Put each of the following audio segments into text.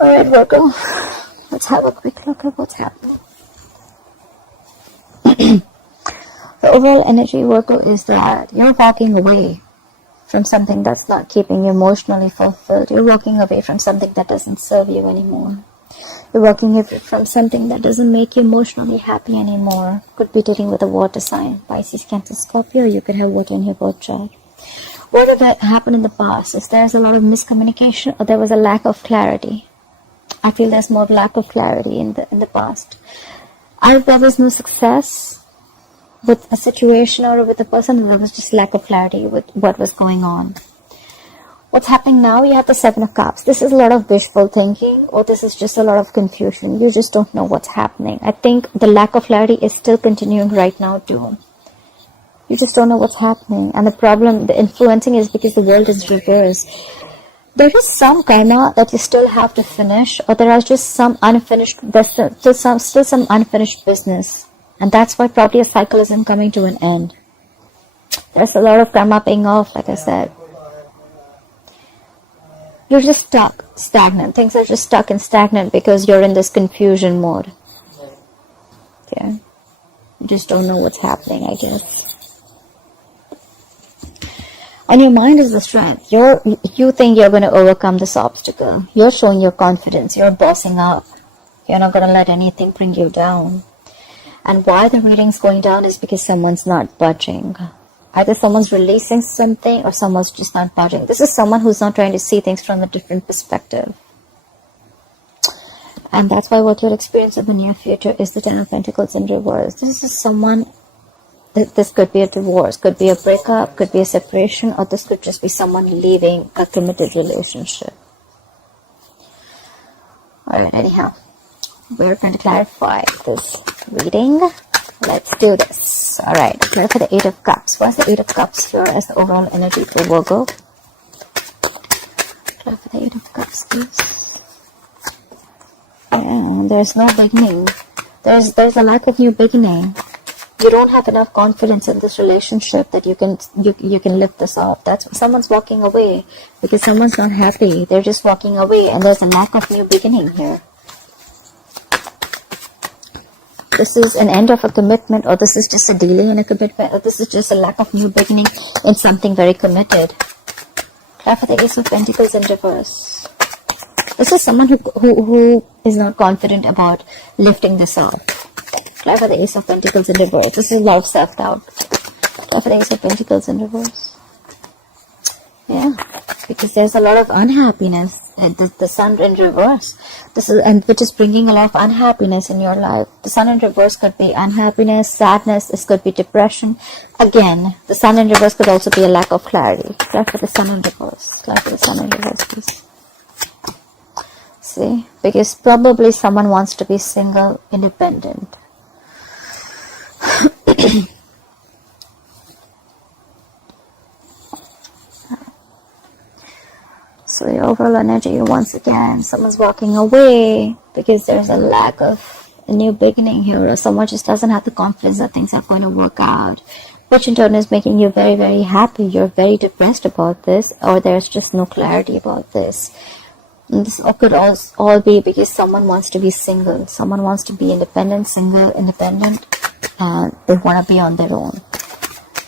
Alright, Virgo. Let's have a quick look at what's happening. The overall energy, Virgo, is that you're walking away from something that's not keeping you emotionally fulfilled. You're walking away from something that doesn't serve you anymore. You're walking away from something that doesn't make you emotionally happy anymore. Could be dealing with a water sign, Pisces, Cancer, Scorpio. You could have water in your birth chart. What did happen in the past? Is there's a lot of miscommunication, or there was a lack of clarity? I feel there's more lack of clarity in the past. Either there was no success with a situation or with a person, and there was just lack of clarity with what was going on. What's happening now? You have the Seven of Cups. This is a lot of wishful thinking, or this is just a lot of confusion. You just don't know what's happening. I think the lack of clarity is still continuing right now too. You just don't know what's happening. And the problem, the influencing, is because the world is reversed. There is some karma that you still have to finish, or there are just some unfinished, there's still some unfinished business. And that's why probably a cycle isn't coming to an end. There's a lot of karma paying off, like I said. You're just stuck, stagnant. Things are just stuck and stagnant because you're in this confusion mode. Yeah. You just don't know what's happening, I guess. And your mind is the strength. You think you're going to overcome this obstacle. You're showing your confidence. You're bossing up. You're not going to let anything bring you down. And why the reading's going down is because someone's not budging. Either someone's releasing something or someone's just not budging. This is someone who's not trying to see things from a different perspective. And that's why what you'll experience in the near future is the Ten of Pentacles in reverse. This is someone, this could be a divorce, could be a breakup, could be a separation, or this could just be someone leaving a committed relationship. Alright, anyhow, we're going to clarify this reading. Let's do this. Alright, clarify the Eight of Cups. What's the Eight of Cups here as the overall energy for Virgo? Clarify the Eight of Cups, please. Yeah, there's no beginning. There's a lack of new beginning. You don't have enough confidence in this relationship that you can lift this up. That's someone's walking away because someone's not happy. They're just walking away, and there's a lack of new beginning here. This is an end of a commitment, or this is just a delay in a commitment, or this is just a lack of new beginning in something very committed. Clarify the Ace of Pentacles in reverse. This is someone who is not confident about lifting this up. Clarify the Ace of Pentacles in reverse. This is a lot of self-doubt. Clarify the Ace of Pentacles in reverse. Yeah, because there's a lot of unhappiness. The Sun in reverse. This is, and which is bringing a lot of unhappiness in your life. The Sun in reverse could be unhappiness, sadness. This could be depression. Again, the Sun in reverse could also be a lack of clarity. Clarify the Sun in reverse. Clarify the Sun in reverse, please. See, because probably someone wants to be single, independent. So the overall energy, once again, someone's walking away because there's a lack of a new beginning here, or someone just doesn't have the confidence that things are going to work out, which in turn is making you very, very happy. You're very depressed about this, or there's just no clarity about this. And this could all be because someone wants to be single. Someone wants to be independent, single, independent, and they want to be on their own.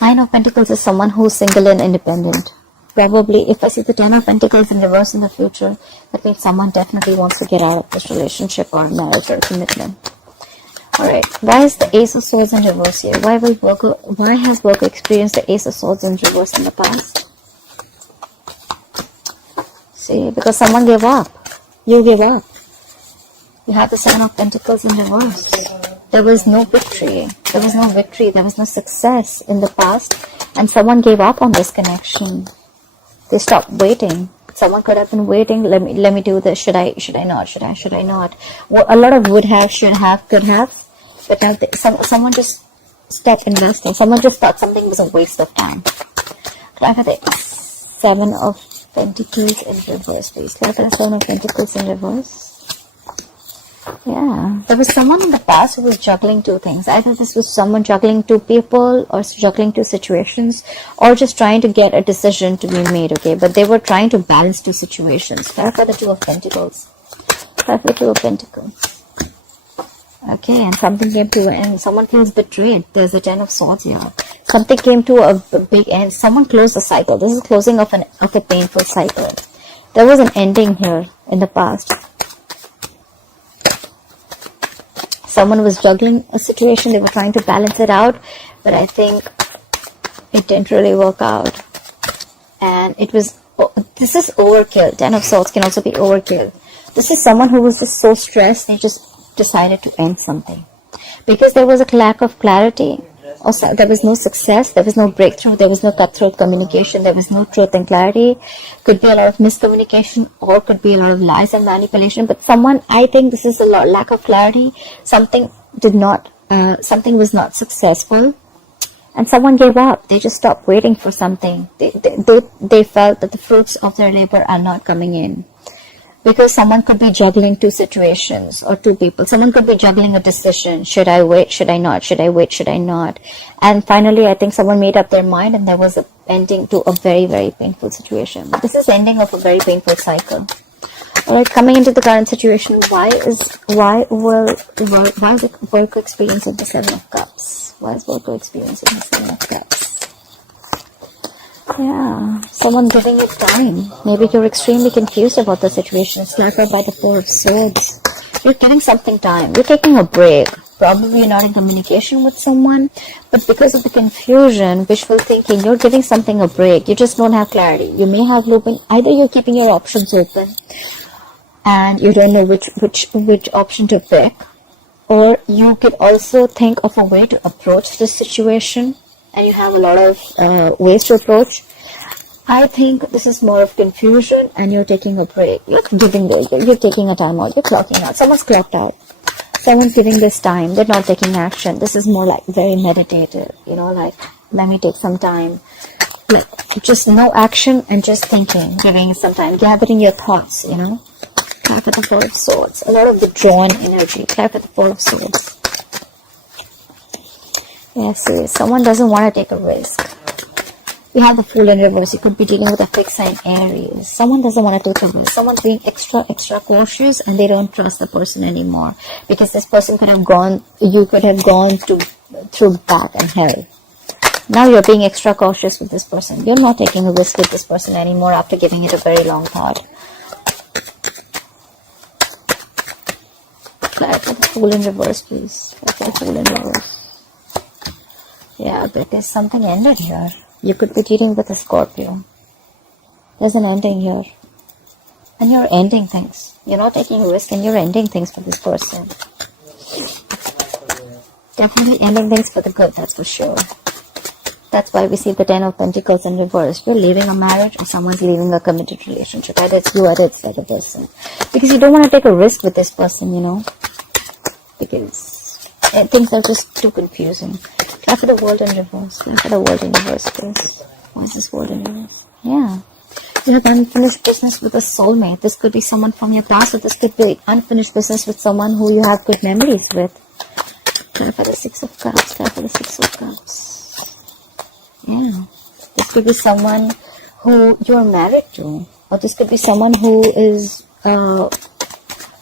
Nine of Pentacles is someone who's single and independent. Probably, if I see the Ten of Pentacles in reverse in the future, that means someone definitely wants to get out of this relationship or marriage or commitment. Alright, why is the Ace of Swords in reverse here? Why has Virgo experienced the Ace of Swords in reverse in the past? See, because someone gave up. You gave up. You have the Seven of Pentacles in reverse. There was no victory. There was no victory. There was no success in the past. And someone gave up on this connection. They stopped waiting. Someone could have been waiting. Let me do this. Should I not? Should I not? Well, a lot of would have, should have, could have. But now someone just stopped investing. Someone just thought something was a waste of time. Clarify the Seven of Pentacles in reverse, please. Clarify the Seven of Pentacles in reverse. Yeah, there was someone in the past who was juggling two things. Either this was someone juggling two people, or juggling two situations, or just trying to get a decision to be made, okay? But they were trying to balance two situations. Clarify the Two of Pentacles. Clarify the Two of Pentacles. Okay, and something came to an end. Someone feels betrayed. There's a Ten of Swords here. Something came to a big end. Someone closed a cycle. This is closing of a painful cycle. There was an ending here in the past. Someone was juggling a situation. They were trying to balance it out, but I think it didn't really work out. And it was, this is overkill. Ten of Swords can also be overkill. This is someone who was just so stressed, they just decided to end something. Because there was a lack of clarity. Also, there was no success, there was no breakthrough, there was no cutthroat communication, there was no truth and clarity. Could be a lot of miscommunication, or could be a lot of lies and manipulation. But someone, I think this is a lack of clarity. Something was not successful, and someone gave up. They just stopped waiting for something. They felt that the fruits of their labor are not coming in. Because someone could be juggling two situations or two people. Someone could be juggling a decision. Should I wait? Should I not? Should I wait? Should I not? And finally, I think someone made up their mind, and there was an ending to a very, very painful situation. This is the ending of a very painful cycle. Alright, coming into the current situation, why is Virgo experiencing the Seven of Cups? Why is Virgo experiencing the Seven of Cups? Yeah, someone giving it time. Maybe you're extremely confused about the situation. It's clarified by the Four of Swords. You're giving something time. You're taking a break. Probably you're not in communication with someone, but because of the confusion, wishful thinking, you're giving something a break. You just don't have clarity. You may have looping. Either you're keeping your options open, and you don't know which option to pick, or you could also think of a way to approach the situation. And you have a lot of ways to approach. I think this is more of confusion, and you're taking a break. You're taking a time out. You're clocking out. Someone's clocked out. Someone's giving this time. They're not taking action. This is more like very meditative. You know, like, let me take some time. Like, just no action and just thinking. Giving some time. Gathering your thoughts, you know. Clap at the Four of Swords. A lot of the drawn energy. Clap at the Four of Swords. Yeah, serious. Someone doesn't want to take a risk. We have the Fool in reverse. You could be dealing with a fixed sign Aries. Someone doesn't want to take a risk. Someone's being extra cautious, and they don't trust the person anymore. Because this person could have gone, you could have gone through back and hell. Now you're being extra cautious with this person. You're not taking a risk with this person anymore after giving it a very long thought. Clarify the Fool in reverse, please. Clarify the Fool in reverse. Yeah, because something ended here. You could be dealing with a Scorpio. There's an ending here. And you're ending things. You're not taking a risk, and you're ending things for this person. Definitely ending things for the good, that's for sure. That's why we see the Ten of Pentacles in reverse. You're leaving a marriage, or someone's leaving a committed relationship. Either it's you or it's the other person. Because you don't want to take a risk with this person, you know. Because things are just too confusing. Clap for the World in reverse. Clap for the World in reverse, please. Why is this World in reverse? Yeah. You have unfinished business with a soulmate. This could be someone from your past, or this could be unfinished business with someone who you have good memories with. Clap for the Six of Cups. Clap for the Six of Cups. Yeah. This could be someone who you're married to. Or this could be someone who is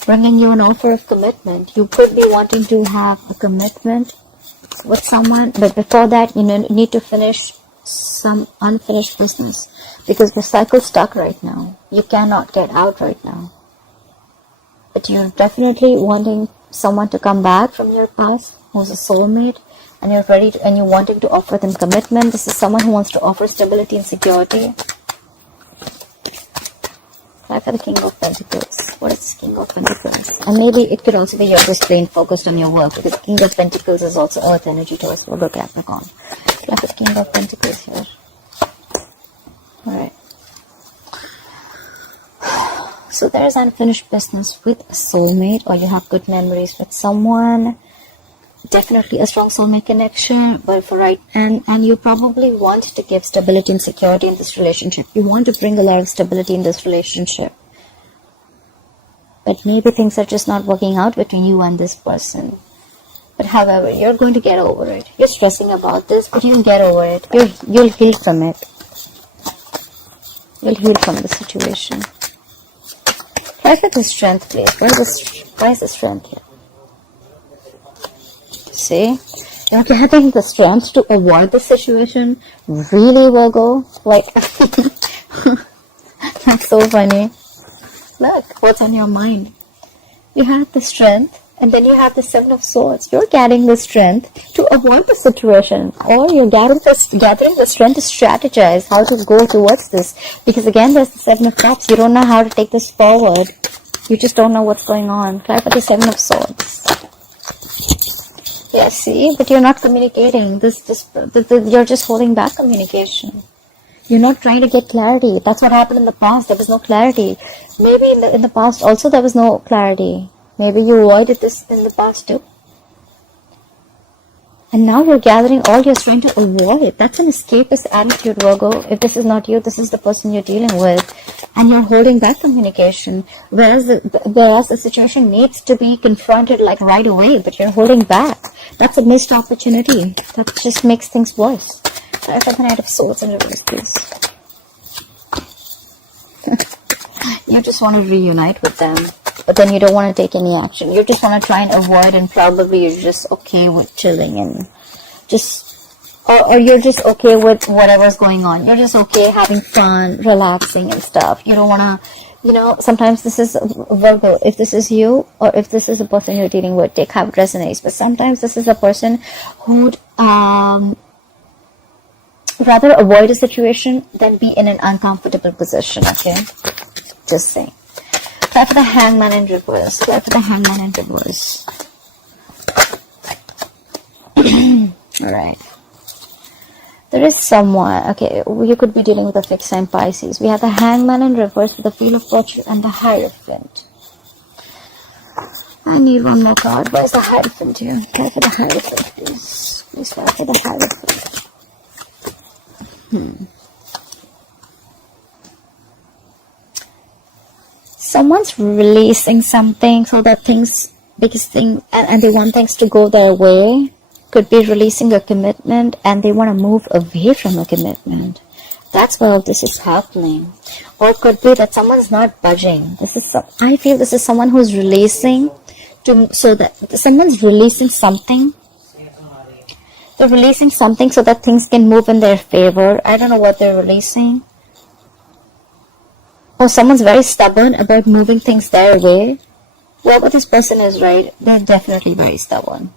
bringing you an offer of commitment. You could be wanting to have a commitment with someone, but before that, you need to finish some unfinished business, because the cycle's stuck right now. You cannot get out right now. But you're definitely wanting someone to come back from your past, who's a soulmate, and you're ready to, and you're wanting to offer them commitment. This is someone who wants to offer stability and security. Clap for the King of Pentacles. What is King of Pentacles? And maybe it could also be you're just plain focused on your work, because King of Pentacles is also Earth energy towards Virgo Capricorn. Clap for the King of Pentacles here. Alright. So there is unfinished business with a soulmate, or you have good memories with someone. Definitely a strong soulmate connection, but for right, and you probably want to give stability and security in this relationship. You want to bring a lot of stability in this relationship, but maybe things are just not working out between you and this person. But however, you're going to get over it. You're stressing about this, but you'll get over it. You'll heal from it. You'll heal from the situation. Why is the strength, please? Why is the strength here? See? You're getting the strength to avoid the situation. Really, Virgo? Like, that's so funny. Look, what's on your mind? You have the strength, and then you have the Seven of Swords. You're getting the strength to avoid the situation, or you're gathering the strength to strategize how to go towards this. Because again, there's the Seven of Cups. You don't know how to take this forward. You just don't know what's going on. Clarify the Seven of Swords. Yeah, see, but you're not communicating. You're just holding back communication. You're not trying to get clarity. That's what happened in the past. There was no clarity. Maybe in the past also there was no clarity. Maybe you avoided this in the past too. And now you're gathering all your strength to avoid. That's an escapist attitude, Virgo. If this is not you, this is the person you're dealing with. And you're holding back communication. Whereas the situation needs to be confronted like right away, but you're holding back. That's a missed opportunity. That just makes things worse. I have the Knight of Swords in reverse, please. You just want to reunite with them, but then you don't want to take any action. You just want to try and avoid, and probably you're just okay with chilling and or you're just okay with whatever's going on. You're just okay having fun, relaxing and stuff. You don't want to, sometimes this is Virgo. If this is you, or if this is a person you're dealing with, take how it resonates. But sometimes this is a person who'd rather avoid a situation than be in an uncomfortable position, okay? Just saying. Try for the Hangman in reverse. Try for the Hangman in reverse. Alright. There is someone, okay, you could be dealing with a fixed sign Pisces. We have the Hangman in reverse with the Wheel of Fortune and the Hierophant. I need one more card. Where's the Hierophant here? Try for the Hierophant, please. Please try for the Hierophant. Someone's releasing something so that and they want things to go their way. Could be releasing a commitment and they want to move away from a commitment. That's why all this is happening. Or it could be that someone's not budging. I feel this is someone who's releasing someone's releasing something. They're releasing something so that things can move in their favor. I don't know what they're releasing. Or someone's very stubborn about moving things their way. Whoever this person is, right, they're definitely very stubborn.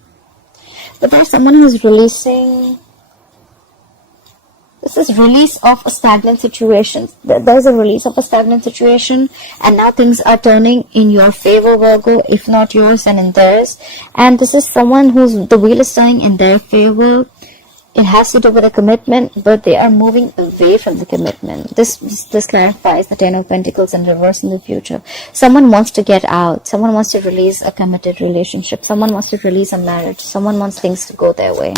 But there's someone who's releasing... This is release of a stagnant situation. There's a release of a stagnant situation, and now things are turning in your favor, Virgo, if not yours, and in theirs. And this is someone who's the wheel is turning in their favor. It has to do with a commitment, but they are moving away from the commitment. This clarifies the Ten of Pentacles in reverse in the future. Someone wants to get out. Someone wants to release a committed relationship. Someone wants to release a marriage. Someone wants things to go their way.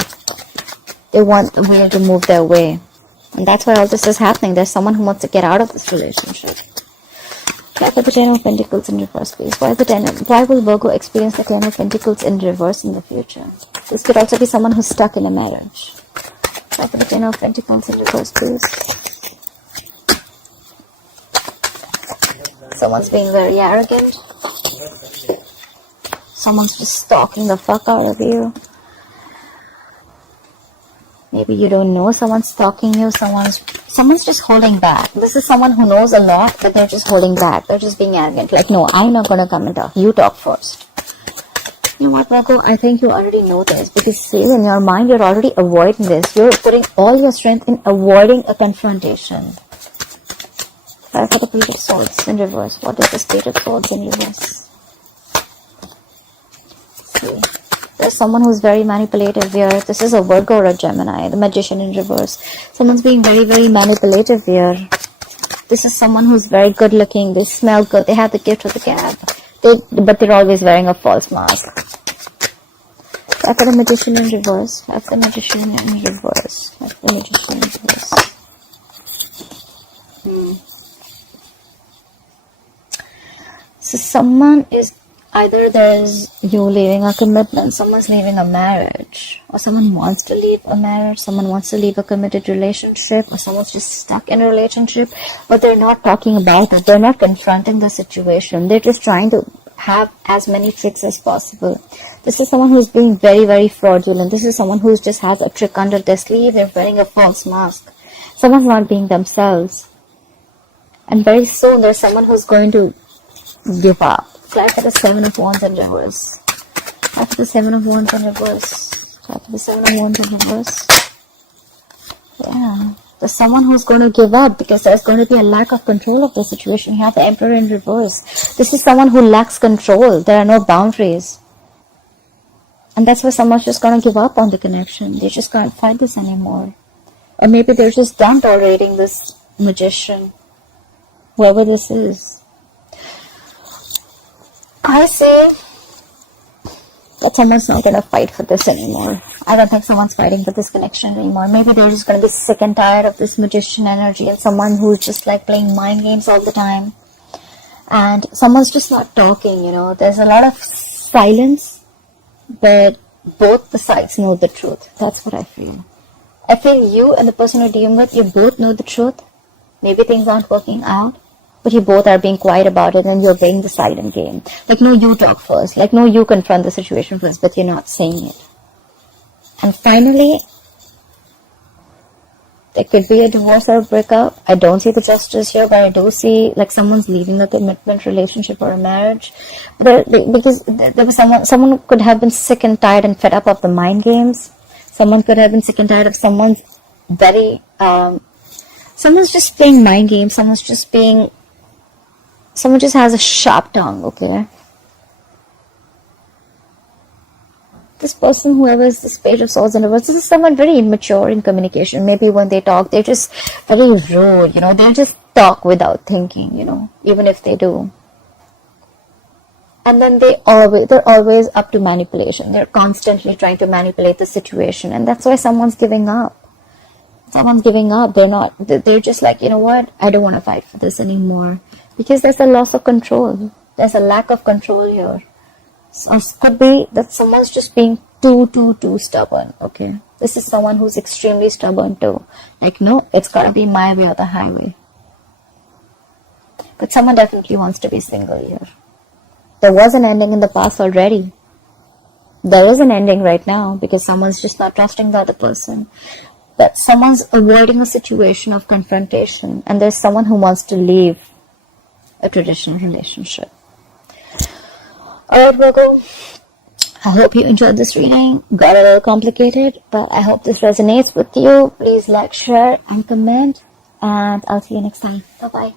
They want the wheel to move their way. And that's why all this is happening. There's someone who wants to get out of this relationship. Try for the Ten of Pentacles in reverse, please. Why will Virgo experience the Ten of Pentacles in reverse in the future? This could also be someone who's stuck in a marriage. Try for the Ten of Pentacles in reverse, please. Someone's being very arrogant. Someone's just stalking the fuck out of you. Maybe you don't know someone's stalking you. Someone's just holding back. This is someone who knows a lot, but they're just holding back. They're just being arrogant. Like, no, I'm not going to come and talk. You talk first. You know what, Virgo? I think you already know this. Because, see, in your mind, you're already avoiding this. You're putting all your strength in avoiding a confrontation. Try for the Page of Swords in reverse. What is the Page of Swords in reverse? See. There's someone who's very manipulative here. This is a Virgo or a Gemini, the Magician in reverse. Someone's being very, very manipulative here. This is someone who's very good looking. They smell good. They have the gift of the gab. But they're always wearing a false mask. After the Magician in reverse. After the Magician in reverse. After the Magician in reverse. So someone is... Either there's you leaving a commitment, someone's leaving a marriage, or someone wants to leave a marriage, someone wants to leave a committed relationship, or someone's just stuck in a relationship, but they're not talking about it, they're not confronting the situation, they're just trying to have as many tricks as possible. This is someone who's being very, very fraudulent. This is someone who just has a trick under their sleeve, they're wearing a false mask. Someone's not being themselves. And very soon there's someone who's going to give up. Try for the 7 of Wands in reverse. Try for the 7 of Wands in reverse. Try for the 7 of Wands in reverse. Yeah. There's someone who's going to give up because there's going to be a lack of control of the situation. You have the Emperor in reverse. This is someone who lacks control. There are no boundaries. And that's why someone's just going to give up on the connection. They just can't fight this anymore. Or maybe they're just done tolerating this magician. Whoever this is. I say that someone's not going to fight for this anymore. I don't think someone's fighting for this connection anymore. Maybe they're just going to be sick and tired of this magician energy and someone who's just like playing mind games all the time. And someone's just not talking, you know. There's a lot of silence, but both the sides know the truth. That's what I feel. I feel you and the person you're dealing with, you both know the truth. Maybe things aren't working out, but you both are being quiet about it and you're playing the silent game. Like, no, you talk first. Like, no, you confront the situation first, but you're not saying it. And finally, there could be a divorce or a breakup. I don't see the justice here, but I do see, like, someone's leaving a commitment, relationship, or a marriage. Because there was someone could have been sick and tired and fed up of the mind games. Someone could have been sick and tired of someone's someone's just playing mind games. Someone just has a sharp tongue, okay? This person, whoever is this Page of Swords in reverse, this is someone very immature in communication. Maybe when they talk, they're just very rude, you know? They'll just talk without thinking, you know? Even if they do. And then they're always up to manipulation. They're constantly trying to manipulate the situation. And that's why someone's giving up. Someone's giving up. They're just like, you know what? I don't want to fight for this anymore. Because there's a loss of control. There's a lack of control here. So it could be that someone's just being too stubborn, okay? This is someone who's extremely stubborn too. Like, no, it's gotta be my way or the highway. But someone definitely wants to be single here. There was an ending in the past already. There is an ending right now because someone's just not trusting the other person. But someone's avoiding a situation of confrontation, and there's someone who wants to leave a traditional relationship. Alright, Virgo, I hope you enjoyed this reading. Got a little complicated, but I hope this resonates with you. Please like, share, and comment, and I'll see you next time. Bye-bye.